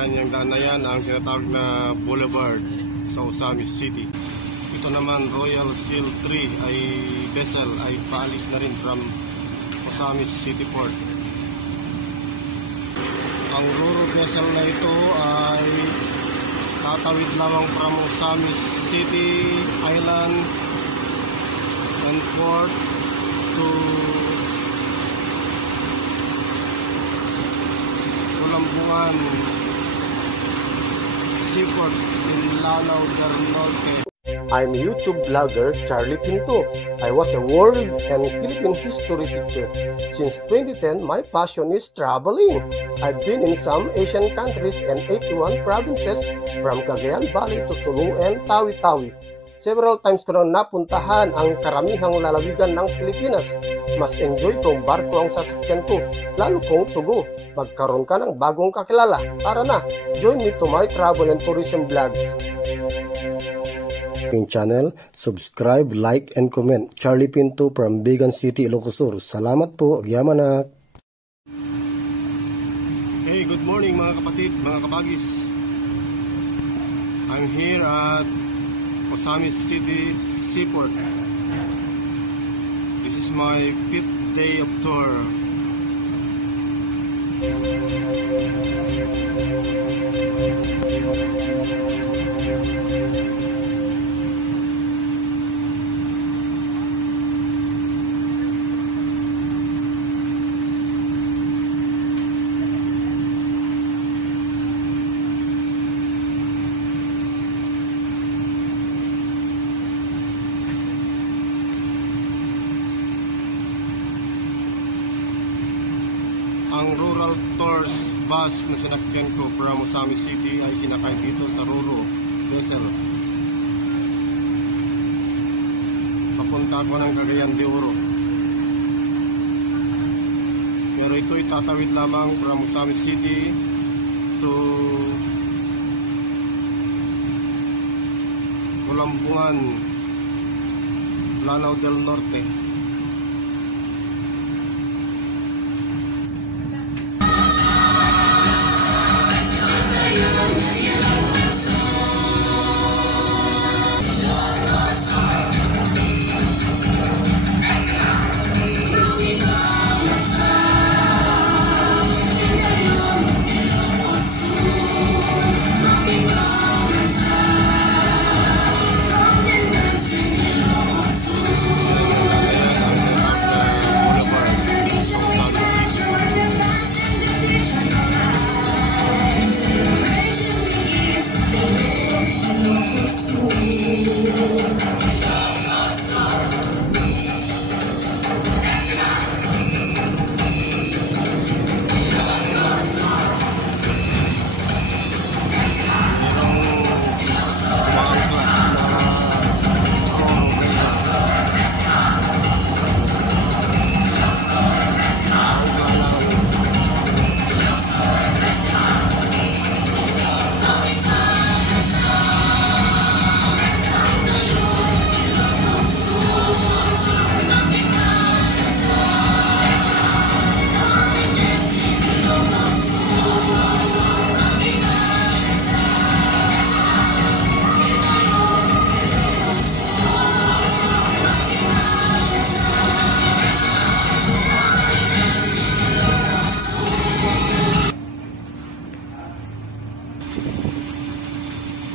Yan, yung daan na yan ang tinatawag na Boulevard sa Osamis City. Ito naman, Royal Seal 3 ay vessel ay paalis na rin from Osamis City Port. Ang Roro vessel na ito ay tatawid lamang from Osamis City Island and port to Lambuan Seaport in Lanao del Norte. I'm YouTube vlogger Charlie Pinto. I was a world and Philippine history teacher. Since 2010, my passion is traveling. I've been in some Asian countries and 81 provinces from Cagayan Valley to Sulu and Tawi-Tawi. Several times ko na napuntahan ang karamihang lalawigan ng Pilipinas. Mas enjoy kong barko ang sasakyan ko, lalo kong tugo. Magkaroon ka ng bagong kakilala. Tara na, join me to my travel and tourism vlogs. Yung channel, subscribe, like, and comment. Charlie Pinto from Bigan City, Ilocos Sur. Salamat po, Yamanak. Hey, good morning mga kapatid, mga kabagis. I'm here at Osamis City Seaport. This is my 5th day of tour. Ang Rural Tours bus na sinakyan ko from Osamis City ay sinakay dito sa Roro vessel. Papunta ako ng Cagayan de Oro. Pero ito'y tatawid lamang from Osamis City to Lambuan, Lanao del Norte.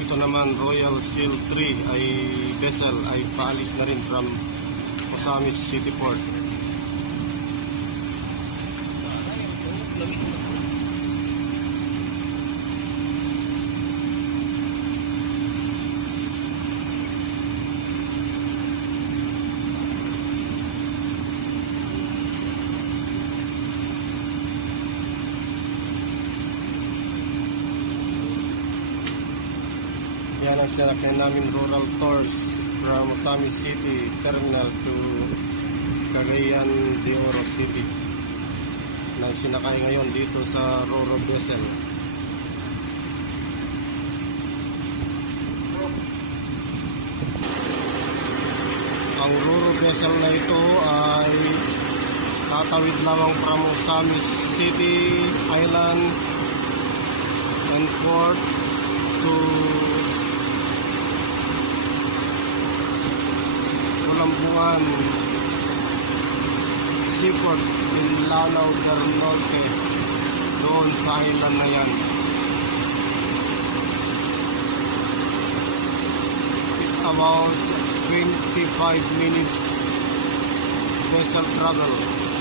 Ito naman, Royal Seal 3 ay vessel ay paalis na rin from Osamis City Port. Yan ang sinakyan namin Rural Tours from Osamis City Terminal to Cagayan de Oro City na sinakay ngayon dito sa Roro vessel. Ang Roro vessel na ito ay tatawid lamang from Osamis City Island and port to Kulambuan Seaport in Lanao del Norte, doon sa island na yan. About 25 minutes vessel travel.